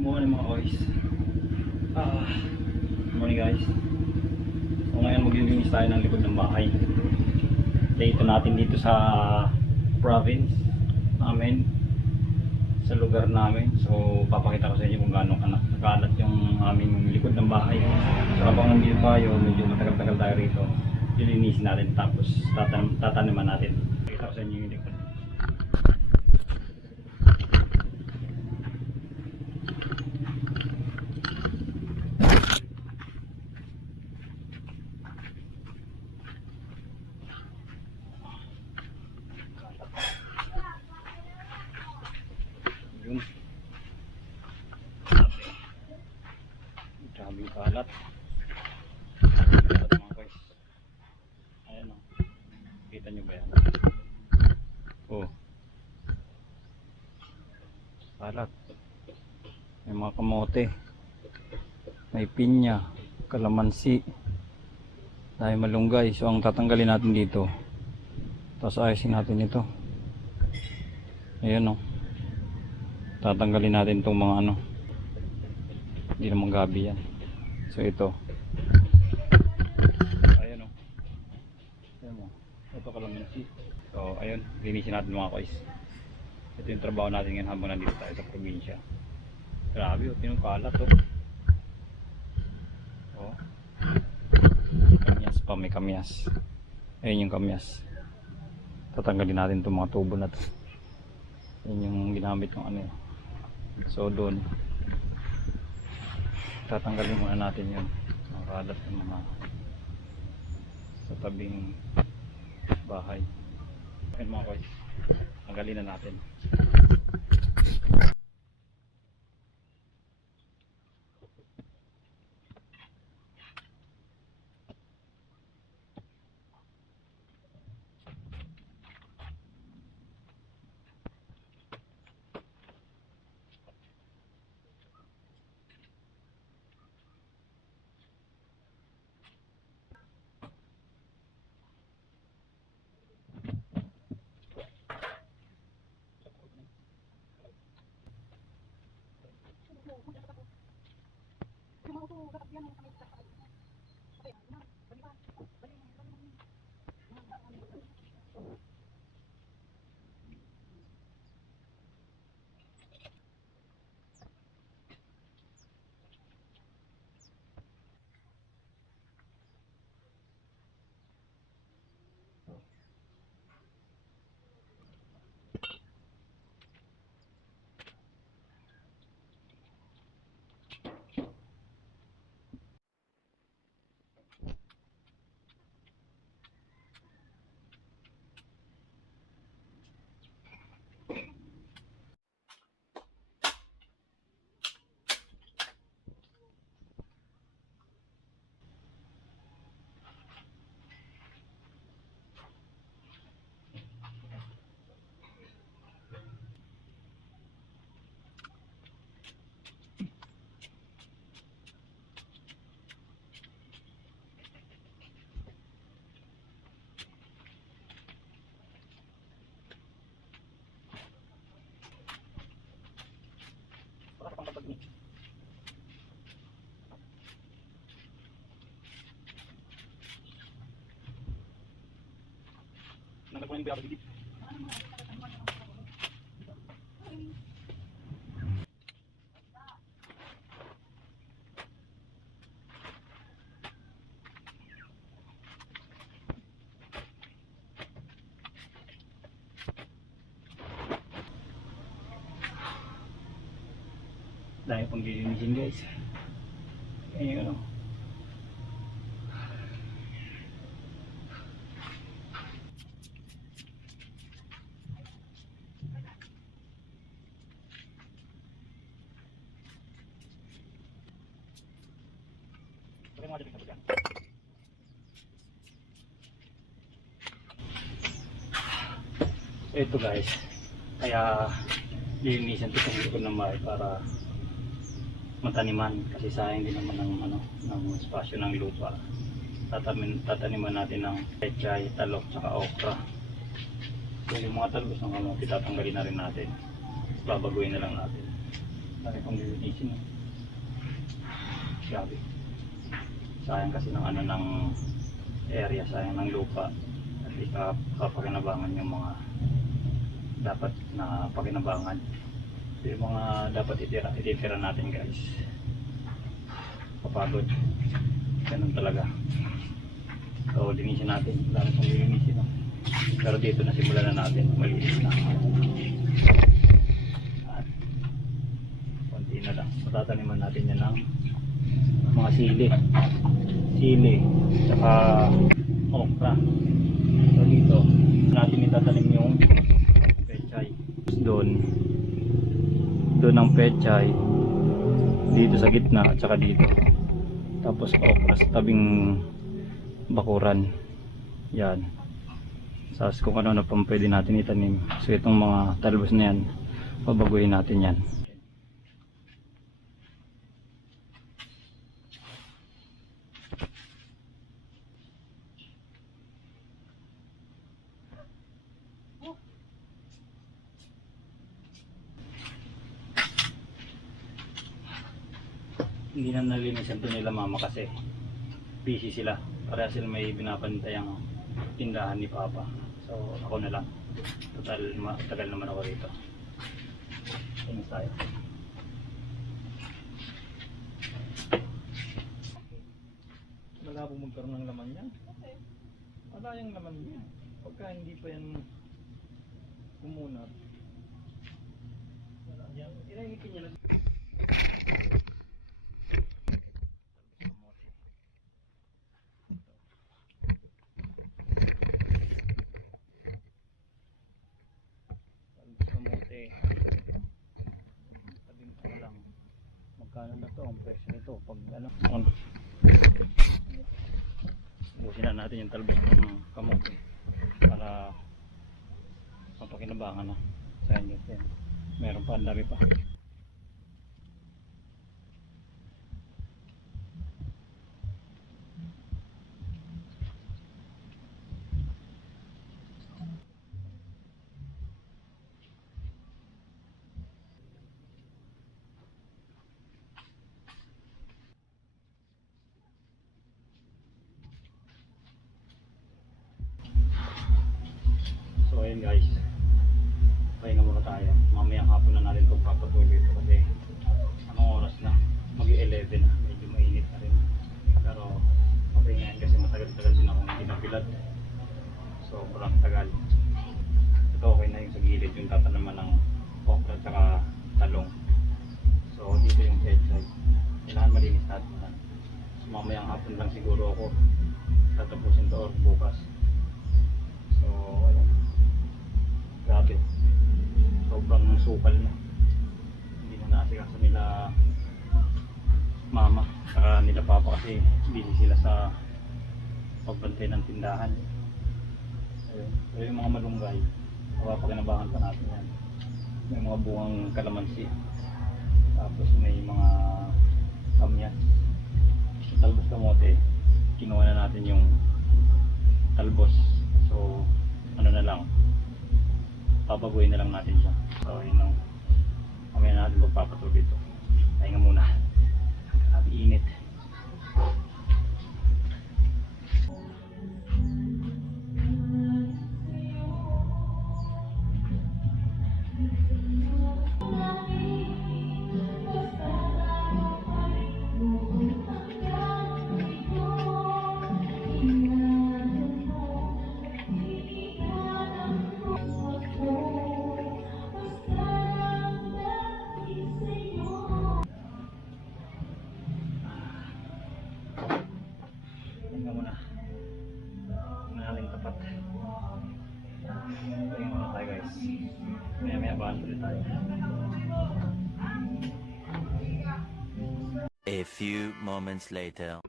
Morning mga boys. Good morning guys. So ngayon maglilinis tayo ng likod ng bahay. Dito natin dito sa province namin, sa lugar namin. So papakita ko sa inyo kung gaano kakalat yung aming likod ng bahay. So habang nandito tayo, medyo matagal-tagal tayo rito, lilinisin natin tapos tataniman natin. Pakita ko sa inyo yung likod. Grabe yung kalat. Kalat mga guys. Ayan o. Kita nyo ba yan? Oh. Kalat. May mga kamote. May pinya. Kalamansi. Dahil malunggay. So ang tatanggalin natin dito. Tapos ayusin natin ito. Ayan o. Tatanggalin natin itong mga ano. Hindi naman gabi yan. So ito. Ayan o. Ayan o. Ito kalamansi. So ayun. Linisin natin mga guys. Ito yung trabaho natin ngayon habang nandito tayo sa probinsya. Grabe o. Tinong kalat o. O. Kamyas pa. May kamyas. Ayun yung kamyas. Tatanggalin natin itong mga tubo na to. Yun yung ginamit ng ano eh. So doon tatanggalin muna natin yun, mga kalat ng mga sa tabing bahay. Ayun mga guys, tanggalin na natin. Nagkunin ba ako dito? Dahil pang lilinisin guys. Ayun ano. So ito guys, kaya lilinisan ito sa likod ng bahay para mataniman kasi sayang din naman ng ano ng espasyo ng lupa. Tataniman natin ng pechay, talok, tsaka okra. So yung mga talbos ng kamote tatanggalin na rin natin. Babaguhin na lang natin. Dami pang lilinisin. Grabe. Sayang kasi ng ano ng area, sayang ng lupa. At ikapakinabangan yung mga dapat na pakinabangan. Yung mga dapat ititira natin guys. Kapagod. Ganun talaga. So linisin natin. Dami pang lilinisin. No? Pero dito na simulan na natin. Malinis na. At konti na lang. Matataniman natin yan ng mga sili. Saka okra. So dito natin itatanim yung pechay. Doon ang pechay. Dito sa gitna at saka dito. Tapos okra sa tabing bakuran. Yan. Sas kung ano na pang pwede natin itanim. So itong mga talbos na yan, pabaguhin natin yan. Hindi na nalinisan to nila mama kasi busy sila. Para sila may binabantay ang tindahan ni Papa. So ako na lang. Total matagal naman ako rito. Tingnan tayo. Malabo magkaroon ng laman yan. Okay. Wala yung laman yan. Pagka hindi pa yan kumunat. Wala yan. Inahikin niya na. Magkano na to ang presyo nito pag ano busin na natin yung talbos ng kamote para mapakinabangan na sa inyo yan. Meron pa, ang dami pa. So ayun guys, pahinga muna tayo. Mamayang hapon na natin itong papatuloy ito kasi anong oras na? Mag-11 na, medyo mainit na rin. Pero okay nga yan kasi matagal-tagal din akong hindi nabilad. Sobrang tagal. Ito okay na yung sa gilid, yung tatanaman ng okra at saka talong. So dito yung pechay. Kailangan malinis natin na. So mamayang hapon lang siguro ako tatapusin to or bukas. So ayun. Grabe. Sobrang sukal na. Hindi na naasikaso nila mama. Saka nila papa kasi busy sila sa pagbantay ng tindahan. Ayun. Pero yung mga malunggay, mapapakinabangan pa natin yan. May mga bungang kalamansi. Tapos may mga kamyas. Sa talbos kamote, kinuha na natin yung talbos. So, ano na lang, papaguhin na lang natin siya. So yun lang, mamaya na natin magpapatuloy ito. Pahinga muna, grabe init. Pahinga muna, manaling tapat. Pahinga muna tayo guys, maya bahan ulit tayo. A few moments later.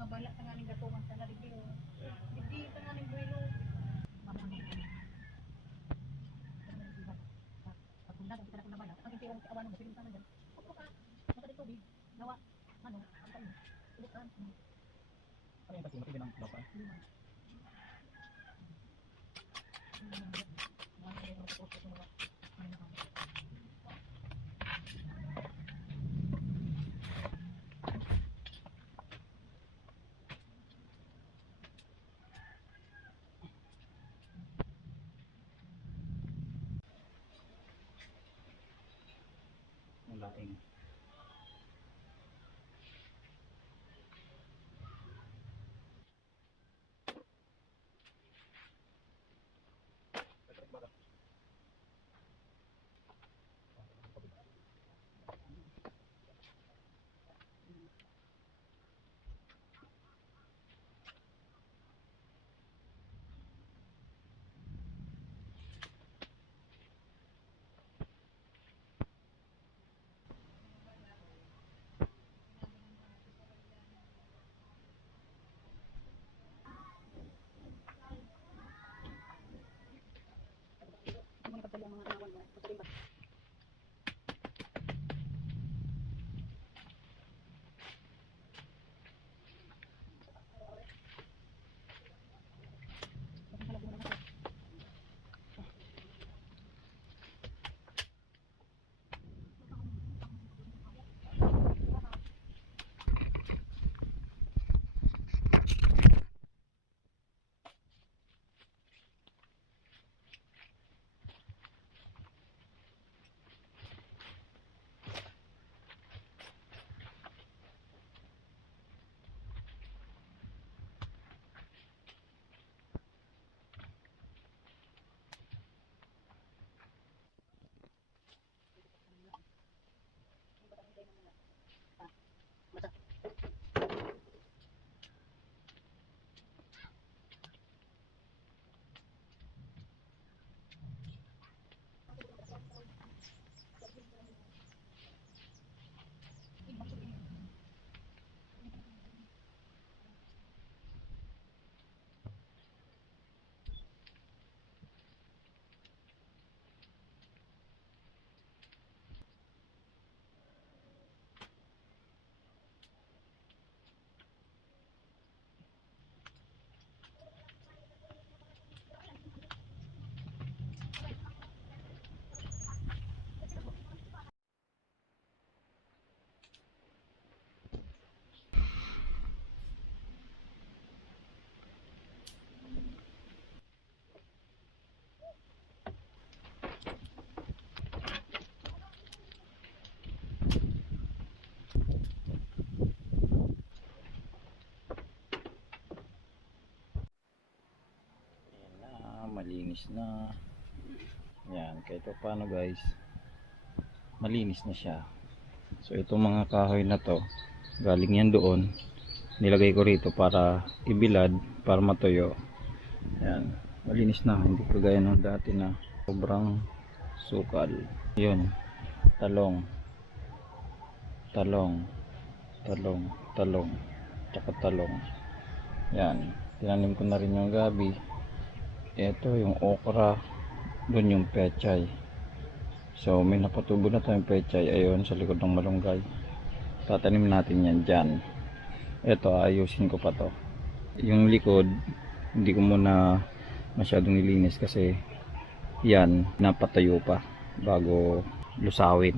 mga bala sa nga ning gatungan sa naligyo. Hindi sa nga ning buwelo. Pagpunta sa kita na bala, ang hindi ang awan mo siling tanan dyan. Opo ka. Masa dito tubig. Nawa. Ano? Ang tayo. Ubukan. Ano yung kasi matindi ng lupa? Ang laing. Ang mga pagdali ang mga awan mo. Pagdali ba? Ayan na, malinis na. Yan, kahit pa paano guys, malinis na siya. So itong mga kahoy na to, galing yan doon. Nilagay ko rito para ibilad, para matuyo. Yan, malinis na, hindi kagaya ng dati na sobrang sukal. Yun, talong, talong, talong, talong, tsaka talong. Yan, tinanim ko na rin yung gabi. Ito yung okra, doon yung pechay. So may napatubo na tayong pechay ayun sa likod ng malunggay. Tatanim natin yan dyan. Ito ayusin ko pa to. Yung likod hindi ko muna masyadong nilinis kasi yan napatayo pa bago lusawin.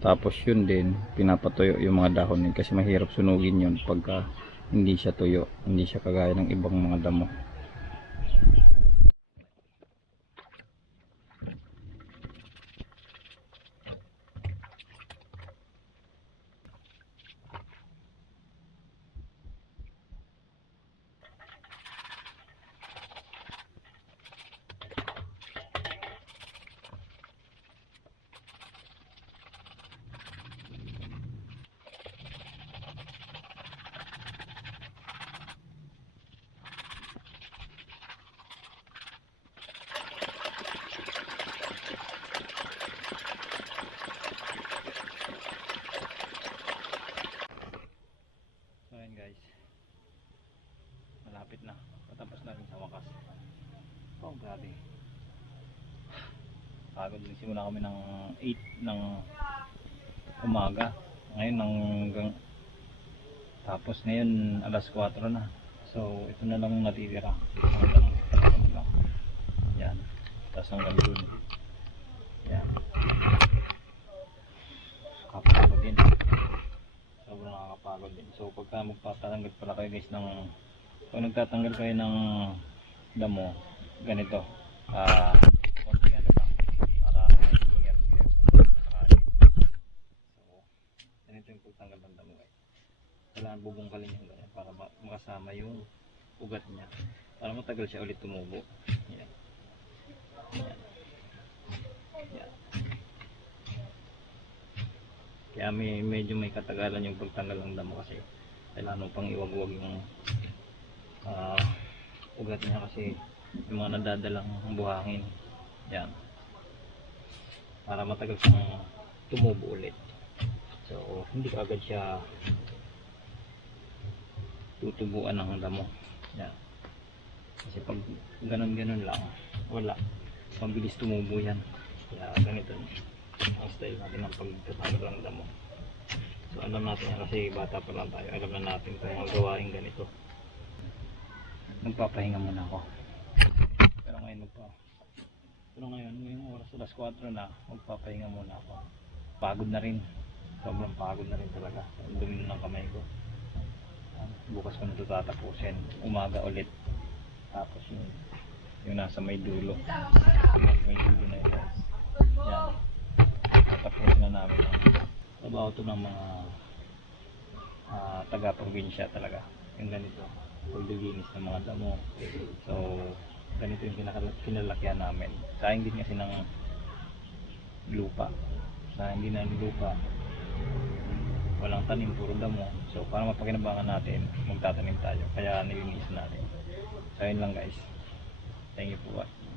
Tapos yun din pinapatuyo yung mga dahon din kasi mahirap sunugin yun pagka hindi siya tuyo, hindi siya kagaya ng ibang mga damo. grabe. Pagod din, simula kami ng 8 ng umaga. Ngayon hanggang tapos ngayon alas 4 na. So ito na lang natitira. Yan. Tapos hanggang dun. Yan. Kapagod din. Sobrang nakakapagod din. So pagka magpapatanggal pala kayo guys ng kung nagtatanggal kayo ng damo, ganito. Konti ano lang. Para maintindihan kayo. So, ganito yung pagtanggal ng damo guys. Kailangan bubungkalin yung ganyan para makasama yung ugat niya. Para matagal siya ulit tumubo. Yan. Yan. Yan. Kaya medyo may katagalan yung pagtanggal ng damo kasi kailangan pang iwag-wag yung ugat niya kasi yung mga nadadalang buhangin. Yan. Para matagal siyang tumubo ulit. So hindi agad siya tutubuan ng damo. Yan. Kasi pag ganun-ganun lang, wala. Mabilis tumubo yan. Kaya ganito ang style natin ng pagtatanggal ng damo. So alam natin yan kasi bata pa lang tayo. Alam na natin kung mga gawain ganito. Magpapahinga muna ako. Pero ngayon ngayong oras alas 4 na, magpapahinga muna ako. Pagod na rin. Sobrang pagod na rin talaga. Ang dumi ng kamay ko. Bukas ko na ito tatapusin. Umaga ulit. Tapos yung nasa may dulo. Yung nasa may dulo na yun. Yan. Tatapusin na namin. Trabaho ito ng mga taga-probinsya talaga. Yung ganito. Paglilinis ng mga damo. So, ganito yung kinalakihan namin. Sayang din kasi ng lupa. Sayang din ng lupa. Walang tanim, puro damo. So, para mapakinabangan natin, magtatanim tayo. Kaya nililinis natin. So, yun lang guys. Thank you for watching.